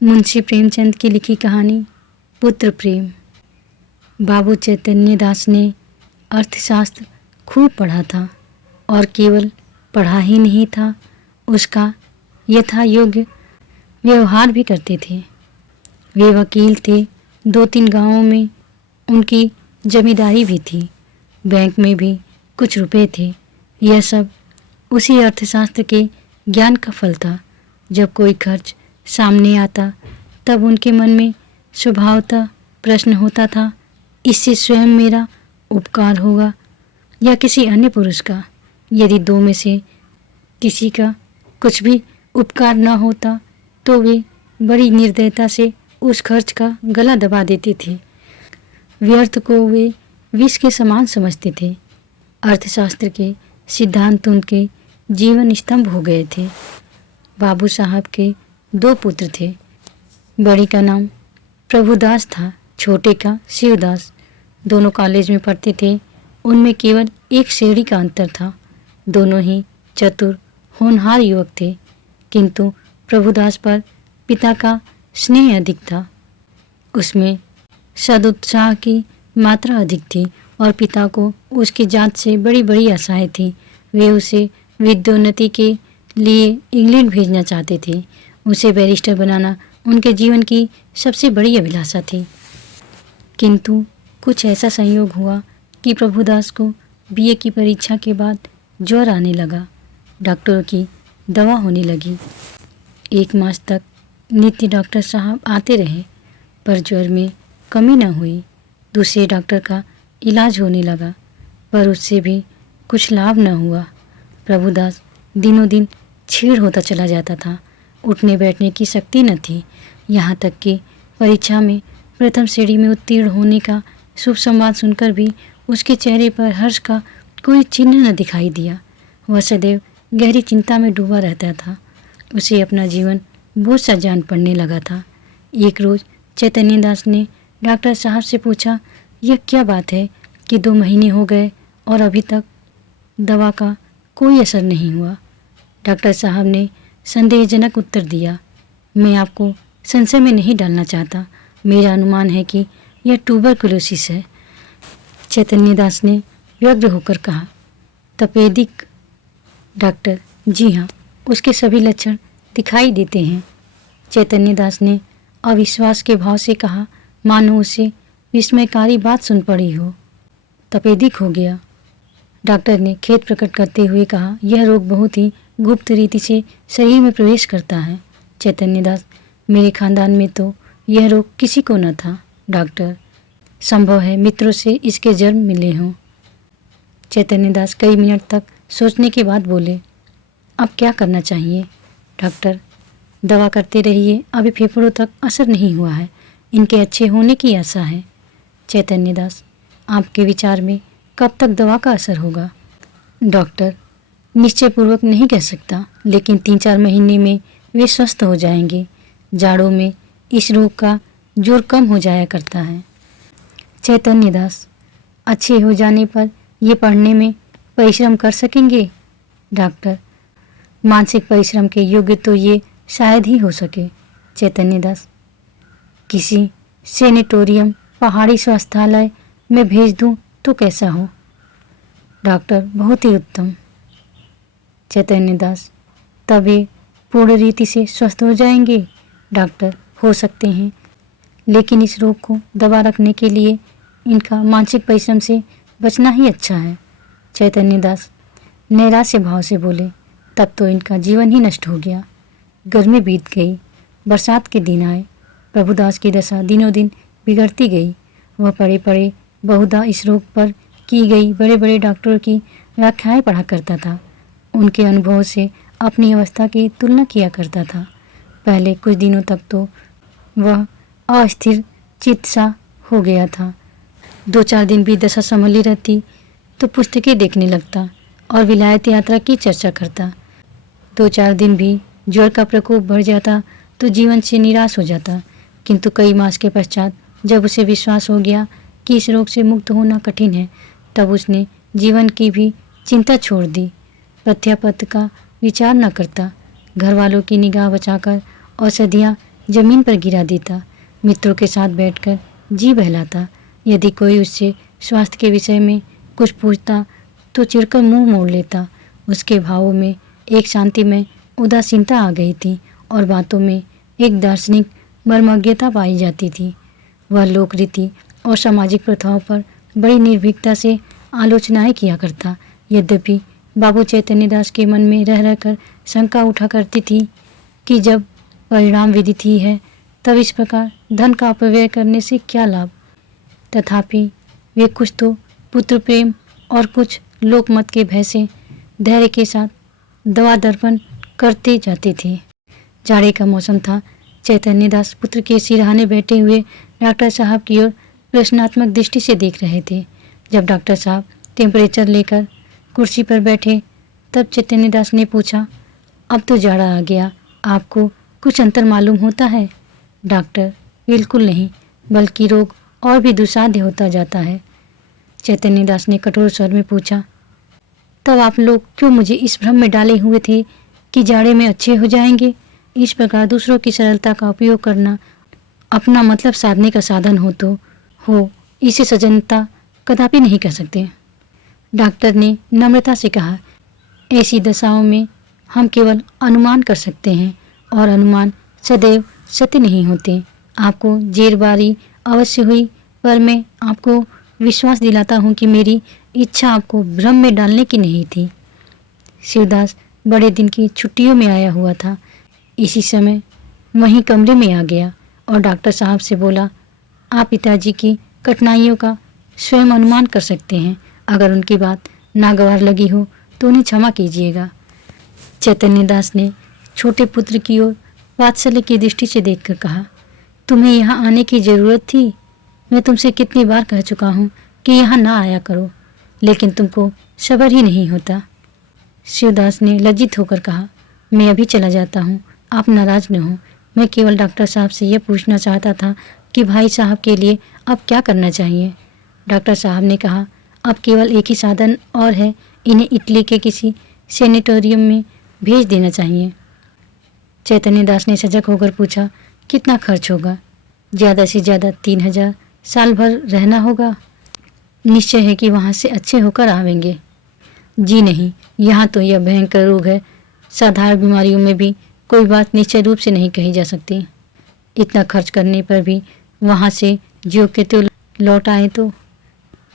मुंशी प्रेमचंद की लिखी कहानी पुत्र प्रेम। बाबू चैतन्य दास ने अर्थशास्त्र खूब पढ़ा था और केवल पढ़ा ही नहीं था, उसका यथा योग्य व्यवहार भी करते थे। वे वकील थे, 2-3 गांवों में उनकी जमींदारी भी थी, बैंक में भी कुछ रुपए थे। यह सब उसी अर्थशास्त्र के ज्ञान का फल था। जब कोई खर्च सामने आता तब उनके मन में स्वभावतः प्रश्न होता था, इससे स्वयं मेरा उपकार होगा या किसी अन्य पुरुष का। यदि दो में से किसी का कुछ भी उपकार न होता तो वे बड़ी निर्दयता से उस खर्च का गला दबा देते थे। व्यर्थ को वे विष के समान समझते थे। अर्थशास्त्र के सिद्धांत उनके जीवन स्तंभ हो गए थे। बाबू साहब के 2 पुत्र थे। बड़ी का नाम प्रभुदास था, छोटे का शिवदास। दोनों कॉलेज में पढ़ते थे। उनमें केवल 1 श्रेणी का अंतर था। दोनों ही चतुर होनहार युवक थे, किंतु प्रभुदास पर पिता का स्नेह अधिक था। उसमें सदुत्साह की मात्रा अधिक थी और पिता को उसकी जात से बड़ी बड़ी आशाएं थी। वे उसे विद्योन्नति के लिए इंग्लैंड भेजना चाहते थे। उसे बैरिस्टर बनाना उनके जीवन की सबसे बड़ी अभिलाषा थी। किंतु कुछ ऐसा संयोग हुआ कि प्रभुदास को बीए की परीक्षा के बाद ज्वर आने लगा। डॉक्टरों की दवा होने लगी। 1 मास तक नित्य डॉक्टर साहब आते रहे, पर ज्वर में कमी न हुई। दूसरे डॉक्टर का इलाज होने लगा, पर उससे भी कुछ लाभ न हुआ। प्रभुदास दिनों दिन छीड़ होता चला जाता था। उठने बैठने की शक्ति न थी। यहाँ तक कि परीक्षा में प्रथम श्रेणी में उत्तीर्ण होने का शुभ संवाद सुनकर भी उसके चेहरे पर हर्ष का कोई चिन्ह न दिखाई दिया। वह सदैव गहरी चिंता में डूबा रहता था। उसे अपना जीवन बोझ सा जान पड़ने लगा था। एक रोज चैतन्य दास ने डॉक्टर साहब से पूछा, यह क्या बात है कि 2 महीने हो गए और अभी तक दवा का कोई असर नहीं हुआ। डॉक्टर साहब ने संदेहजनक उत्तर दिया, मैं आपको संशय में नहीं डालना चाहता। मेरा अनुमान है कि यह ट्यूबरकुलोसिस है। चैतन्य दास ने व्यग्र होकर कहा, तपेदिक? डॉक्टर, जी हाँ, उसके सभी लक्षण दिखाई देते हैं। चैतन्य दास ने अविश्वास के भाव से कहा, मानो उसे विस्मयकारी बात सुन पड़ी हो। तपेदिक हो गया? डॉक्टर ने खेद प्रकट करते हुए कहा, यह रोग बहुत ही गुप्त रीति से शरीर में प्रवेश करता है। चैतन्य दास, मेरे खानदान में तो यह रोग किसी को न था। डॉक्टर, संभव है मित्रों से इसके जन्म मिले हों। चैतन्य दास कई मिनट तक सोचने के बाद बोले, अब क्या करना चाहिए? डॉक्टर, दवा करते रहिए, अभी फेफड़ों तक असर नहीं हुआ है, इनके अच्छे होने की आशा है। चैतन्य दास, आपके विचार में कब तक दवा का असर होगा? डॉक्टर, निश्चयपूर्वक नहीं कह सकता, लेकिन 3-4 महीने में वे स्वस्थ हो जाएंगे। जाड़ों में इस रोग का जोर कम हो जाया करता है। चैतन्य दास, अच्छे हो जाने पर ये पढ़ने में परिश्रम कर सकेंगे? डॉक्टर, मानसिक परिश्रम के योग्य तो ये शायद ही हो सके। चैतन्य दास, किसी सेनेटोरियम, पहाड़ी स्वास्थ्यालय में भेज दूं तो कैसा हो? डॉक्टर, बहुत ही उत्तम। चैतन्य दास, तब ये पूर्ण रीति से स्वस्थ हो जाएंगे? डॉक्टर, हो सकते हैं, लेकिन इस रोग को दबा रखने के लिए इनका मानसिक परिश्रम से बचना ही अच्छा है। चैतन्य दास नैराश्य भाव से बोले, तब तो इनका जीवन ही नष्ट हो गया। गर्मी बीत गई, बरसात के दिन आए। प्रभुदास की दशा दिनों दिन बिगड़ती गई। वह पड़े पड़े बहुधा इस रोग पर की गई बड़े बड़े डॉक्टरों की व्याख्याएं पढ़ा करता था। उनके अनुभव से अपनी अवस्था की तुलना किया करता था। पहले कुछ दिनों तक तो वह अस्थिर चित्त सा हो गया था। 2-4 दिन भी दशा संभली रहती तो पुस्तकें देखने लगता और विलायत यात्रा की चर्चा करता। 2-4 दिन भी ज्वर का प्रकोप बढ़ जाता तो जीवन से निराश हो जाता। किंतु कई मास के पश्चात जब उसे विश्वास हो गया कि इस रोग से मुक्त होना कठिन है, तब उसने जीवन की भी चिंता छोड़ दी। प्रत्यापत्ति का विचार न करता, घर वालों की निगाह बचाकर औषधियाँ जमीन पर गिरा देता, मित्रों के साथ बैठकर जी बहलाता। यदि कोई उससे स्वास्थ्य के विषय में कुछ पूछता तो चिढ़कर मुंह मोड़ लेता। उसके भावों में एक शांतिमय उदासीनता आ गई थी और बातों में एक दार्शनिक मर्मज्ञता पाई जाती थी। वह लोक रीति और सामाजिक प्रथाओं पर बड़ी निर्भीकता से आलोचनाएं किया करता। यद्यपि बाबू चैतन्य दास के मन में रह रहकर शंका उठा करती थी कि जब परिणाम विदित ही है तब इस प्रकार धन का अपव्यय करने से क्या लाभ। तथापि वे कुछ तो पुत्र प्रेम और कुछ लोकमत के भय से धैर्य के साथ दवा दर्पण करते जाते थे। जाड़े का मौसम था। चैतन्य दास पुत्र के सिरहाने बैठे हुए डॉक्टर साहब की ओर प्रश्नात्मक दृष्टि से देख रहे थे। जब डॉक्टर साहब टेम्परेचर लेकर कुर्सी पर बैठे तब चैतन्य दास ने पूछा, अब तो जाड़ा आ गया, आपको कुछ अंतर मालूम होता है? डॉक्टर, बिल्कुल नहीं, बल्कि रोग और भी दुस्साध्य होता जाता है। चैतन्य दास ने कठोर स्वर में पूछा, तब आप लोग क्यों मुझे इस भ्रम में डाले हुए थे कि जाड़े में अच्छे हो जाएंगे? इस प्रकार दूसरों की सरलता का उपयोग करना अपना मतलब साधने का साधन हो, इसे सज्जनता कदापि नहीं कह सकते। डॉक्टर ने नम्रता से कहा, ऐसी दशाओं में हम केवल अनुमान कर सकते हैं और अनुमान सदैव सत्य नहीं होते। आपको जेरबारी अवश्य हुई, पर मैं आपको विश्वास दिलाता हूँ कि मेरी इच्छा आपको भ्रम में डालने की नहीं थी। शिवदास बड़े दिन की छुट्टियों में आया हुआ था। इसी समय वहीं कमरे में आ गया और डॉक्टर साहब से बोला, आप पिताजी की कठिनाइयों का स्वयं अनुमान कर सकते हैं। अगर उनकी बात नागवार लगी हो तो उन्हें क्षमा कीजिएगा। चैतन्य दास ने छोटे पुत्र की ओर वात्सल्य की दृष्टि से देखकर कहा, तुम्हें यहाँ आने की ज़रूरत थी? मैं तुमसे कितनी बार कह चुका हूँ कि यहाँ ना आया करो, लेकिन तुमको सब्र ही नहीं होता। शिवदास ने लज्जित होकर कहा, मैं अभी चला जाता हूँ, आप नाराज न हो। मैं केवल डॉक्टर साहब से यह पूछना चाहता था कि भाई साहब के लिए अब क्या करना चाहिए। डॉक्टर साहब ने कहा, अब केवल एक ही साधन और है, इन्हें इटली के किसी सेनेटोरियम में भेज देना चाहिए। चैतन्य दास ने सजग होकर पूछा, कितना खर्च होगा? ज़्यादा से ज़्यादा 3000, साल भर रहना होगा। निश्चय है कि वहाँ से अच्छे होकर आवेंगे। जी नहीं, यहाँ तो यह भयंकर रोग है, साधारण बीमारियों में भी कोई बात निश्चय रूप से नहीं कही जा सकती। इतना खर्च करने पर भी वहाँ से ज्यों के त्यों लौट आए तो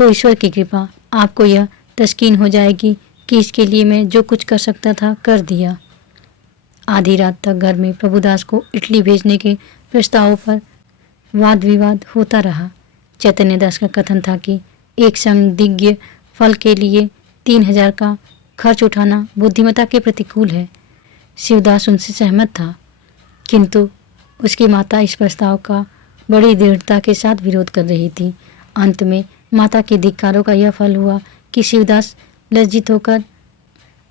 ईश्वर की कृपा, आपको यह तस्कीन हो जाएगी कि इसके लिए मैं जो कुछ कर सकता था कर दिया। आधी रात तक घर में प्रभुदास को इटली भेजने के प्रस्तावों पर वाद विवाद होता रहा। चैतन्य दास का कथन था कि एक संदिग्ध फल के लिए 3000 का खर्च उठाना बुद्धिमत्ता के प्रतिकूल है। शिवदास उनसे सहमत था, किंतु उसकी माता इस प्रस्ताव का बड़ी दृढ़ता के साथ विरोध कर रही थी। अंत में माता के धिक्कारों का यह फल हुआ कि शिवदास लज्जित होकर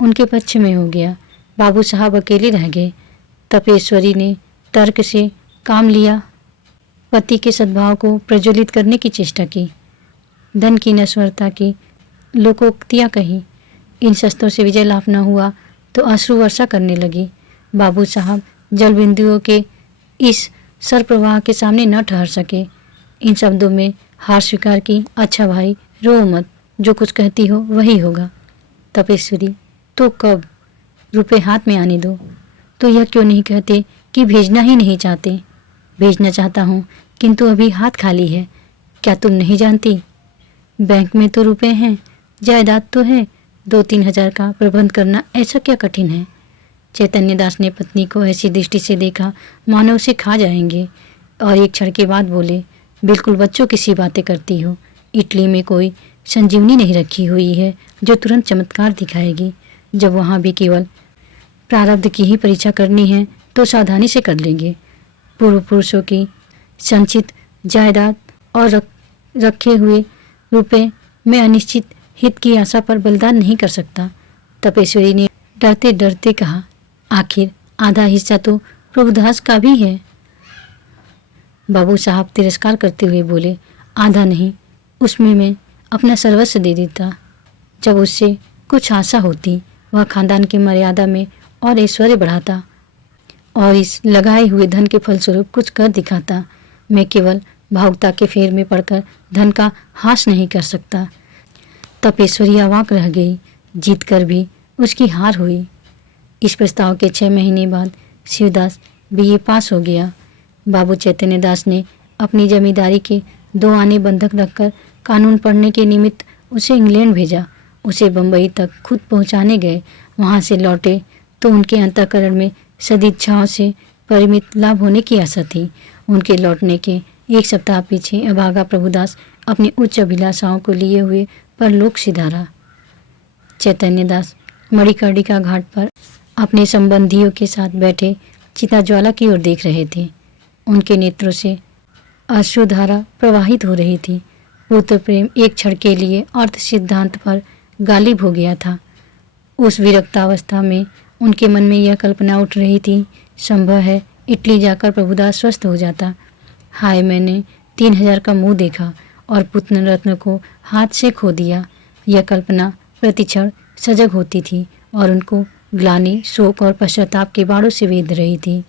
उनके पक्ष में हो गया। बाबू साहब अकेले रह गए। तपेश्वरी ने तर्क से काम लिया, पति के सद्भाव को प्रज्वलित करने की चेष्टा की, धन की नश्वरता की लोकोक्तियाँ कही। इन शस्त्रों से विजय लाभ न हुआ तो अश्रु वर्षा करने लगी। बाबू साहब जल बिंदुओं के इस सरप्रवाह के सामने न ठहर सके। इन शब्दों में हार स्वीकार की, अच्छा भाई रो मत, जो कुछ कहती हो वही होगा। तपेश्वरी, तो कब? रुपए हाथ में आने दो। तो यह क्यों नहीं कहते कि भेजना ही नहीं चाहते? भेजना चाहता हूँ, किंतु अभी हाथ खाली है। क्या तुम नहीं जानती? बैंक में तो रुपए हैं, जायदाद तो है, 2-3 हजार का प्रबंध करना ऐसा क्या कठिन है? चैतन्य दास ने पत्नी को ऐसी दृष्टि से देखा मानो उसे खा जाएंगे, और एक क्षण के बाद बोले, बिल्कुल बच्चों की सी बातें करती हो। इटली में कोई संजीवनी नहीं रखी हुई है जो तुरंत चमत्कार दिखाएगी। जब वहाँ भी केवल प्रारब्ध की ही परीक्षा करनी है तो सावधानी से कर लेंगे। पूर्व पुरुषों की संचित जायदाद और रखे हुए रुपए में अनिश्चित हित की आशा पर बलिदान नहीं कर सकता। तपेश्वरी ने डरते डरते कहा, आखिर आधा हिस्सा तो प्रभुदास का भी है। बाबू साहब तिरस्कार करते हुए बोले, आधा नहीं, उसमें मैं अपना सर्वस्व दे देता। जब उससे कुछ आशा होती, वह खानदान की मर्यादा में और ऐश्वर्य बढ़ाता। और इस लगाए हुए धन के फलस्वरूप कुछ कर दिखाता। मैं केवल भावुकता के फेर में पड़कर धन का हास नहीं कर सकता। तपेश्वरी अवाक रह गई। जीत कर भी उसकी हार हुई। इस प्रस्ताव के 6 महीने बाद शिवदास बीए पास हो गया। बाबू चैतन्य दास ने अपनी जमींदारी के 2 आने बंधक रखकर कानून पढ़ने के निमित्त उसे इंग्लैंड भेजा। उसे बम्बई तक खुद पहुंचाने गए। वहां से लौटे तो उनके अंतःकरण में सदिच्छाओं से परिमित लाभ होने की आशा थी। उनके लौटने के 1 सप्ताह पीछे अभागा प्रभुदास अपनी उच्च अभिलाषाओं को लिए हुए परलोक सिधारा। चैतन्य दास मणिकर्णिका घाट पर अपने संबंधियों के साथ बैठे चिताज्वाला की ओर देख रहे थे। उनके नेत्रों से अश्रुधारा प्रवाहित हो रही थी। पुत्र प्रेम एक क्षण के लिए अर्थ सिद्धांत पर गालिब हो गया था। उस विरक्तावस्था में उनके मन में यह कल्पना उठ रही थी, संभव है इटली जाकर प्रभुदास स्वस्थ हो जाता। हाय, मैंने 3000 का मुंह देखा और पुत्र रत्न को हाथ से खो दिया। यह कल्पना प्रतिक्षण सजग होती थी और उनको ग्लानि, शोक और पश्चाताप के बाड़ों से वेध रही थी।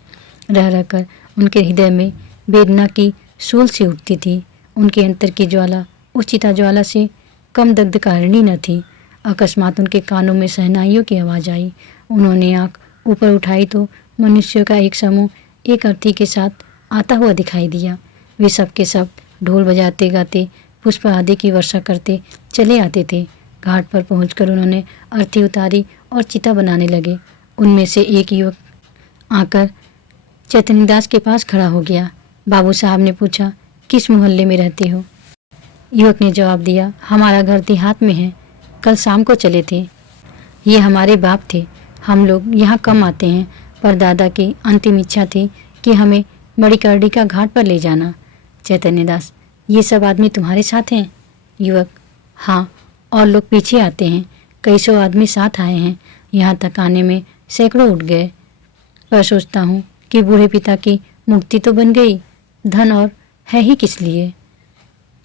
रह रहकर उनके हृदय में वेदना की शूल सी उठती थी। उनके अंतर की ज्वाला उस चिता ज्वाला से कम दग्धकारिणी न थी। अकस्मात उनके कानों में शहनाइयों की आवाज़ आई। उन्होंने आंख ऊपर उठाई तो मनुष्यों का एक समूह एक अर्थी के साथ आता हुआ दिखाई दिया। वे सब के सब ढोल बजाते गाते पुष्प आदि की वर्षा करते चले आते थे। घाट पर पहुंचकर उन्होंने अर्थी उतारी और चिता बनाने लगे। उनमें से एक युवक आकर चैतन्य दास के पास खड़ा हो गया। बाबू साहब ने पूछा, किस मोहल्ले में रहते हो? युवक ने जवाब दिया, हमारा घर देहात में है, कल शाम को चले थे। ये हमारे बाप थे। हम लोग यहाँ कम आते हैं, पर दादा की अंतिम इच्छा थी कि हमें मणिकर्णिका घाट पर ले जाना। चैतन्य दास, ये सब आदमी तुम्हारे साथ हैं? युवक, हाँ, और लोग पीछे आते हैं। कई सौ आदमी साथ आए हैं। यहाँ तक आने में सैकड़ों उठ गए। पर सोचता हूँ कि बूढ़े पिता की मुक्ति तो बन गई, धन और है ही किस लिए?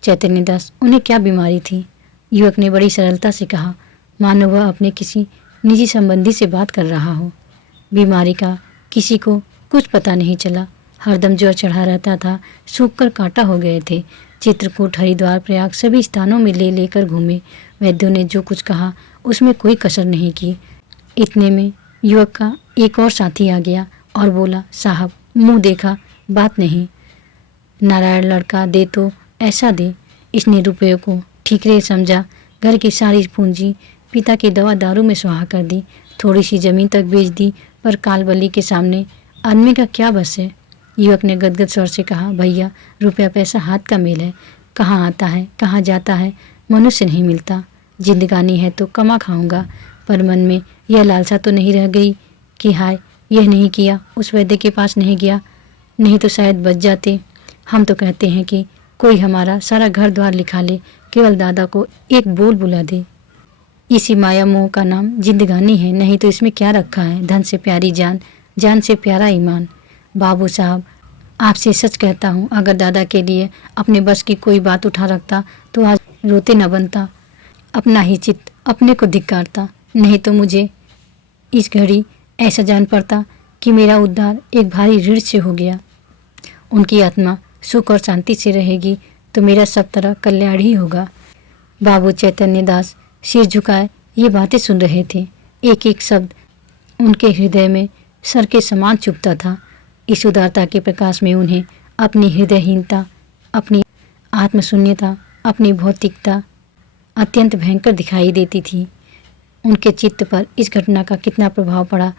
चैतन्य दास, उन्हें क्या बीमारी थी? युवक ने बड़ी सरलता से कहा, मानो वह अपने किसी निजी संबंधी से बात कर रहा हो। बीमारी का किसी को कुछ पता नहीं चला। हरदम ज्वर चढ़ा रहता था। सूख कर कांटा हो गए थे। चित्रकूट, हरिद्वार, प्रयाग सभी स्थानों में ले लेकर घूमे। वैद्यों ने जो कुछ कहा उसमें कोई कसर नहीं की। इतने में युवक का एक और साथी आ गया और बोला, साहब, मुंह देखा बात नहीं। नारायण लड़का दे तो ऐसा दे। इसने रुपयों को ठीकरे समझा। घर की सारी पूंजी पिता की दवा दारू में सुहा कर दी। थोड़ी सी जमीन तक बेच दी, पर कालबली के सामने आदमी का क्या बस है? युवक ने गदगद स्वर से कहा, भैया, रुपया पैसा हाथ का मेल है। कहाँ आता है कहाँ जाता है मनुष्य नहीं मिलता। जिंदगानी है तो कमा खाऊंगा, पर मन में यह लालसा तो नहीं रह गई कि हाय, यह नहीं किया, उस वैद्य के पास नहीं गया, नहीं तो शायद बच जाते। हम तो कहते हैं कि कोई हमारा सारा घर द्वार लिखा ले, केवल दादा को एक बोल बुला दे। इसी माया मोह का नाम जिंदगानी है, नहीं तो इसमें क्या रखा है? धन से प्यारी जान, जान से प्यारा ईमान। बाबू साहब, आपसे सच कहता हूँ, अगर दादा के लिए अपने बस की कोई बात उठा रखता तो आज रोते न बनता। अपना ही चित्त अपने को धिक्कारता। नहीं तो मुझे इस घड़ी ऐसा जान पड़ता कि मेरा उद्धार एक भारी ऋण से हो गया। उनकी आत्मा सुख और शांति से रहेगी तो मेरा सब तरह कल्याण ही होगा। बाबू चैतन्य दास सिर झुकाए ये बातें सुन रहे थे। एक एक शब्द उनके हृदय में सर के समान चुभता था। इस उदारता के प्रकाश में उन्हें अपनी हृदयहीनता, अपनी आत्मशून्यता, अपनी भौतिकता अत्यंत भयंकर दिखाई देती थी। उनके चित्त पर इस घटना का कितना प्रभाव पड़ा,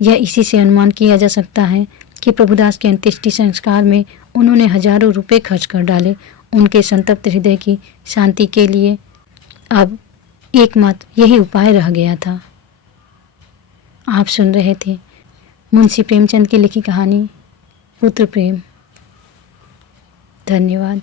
यह इसी से अनुमान किया जा सकता है कि प्रभुदास के अंत्येष्टि संस्कार में उन्होंने हजारों रुपए खर्च कर डाले। उनके संतप्त हृदय की शांति के लिए अब एकमात्र यही उपाय रह गया था। आप सुन रहे थे मुंशी प्रेमचंद की लिखी कहानी पुत्र प्रेम। धन्यवाद।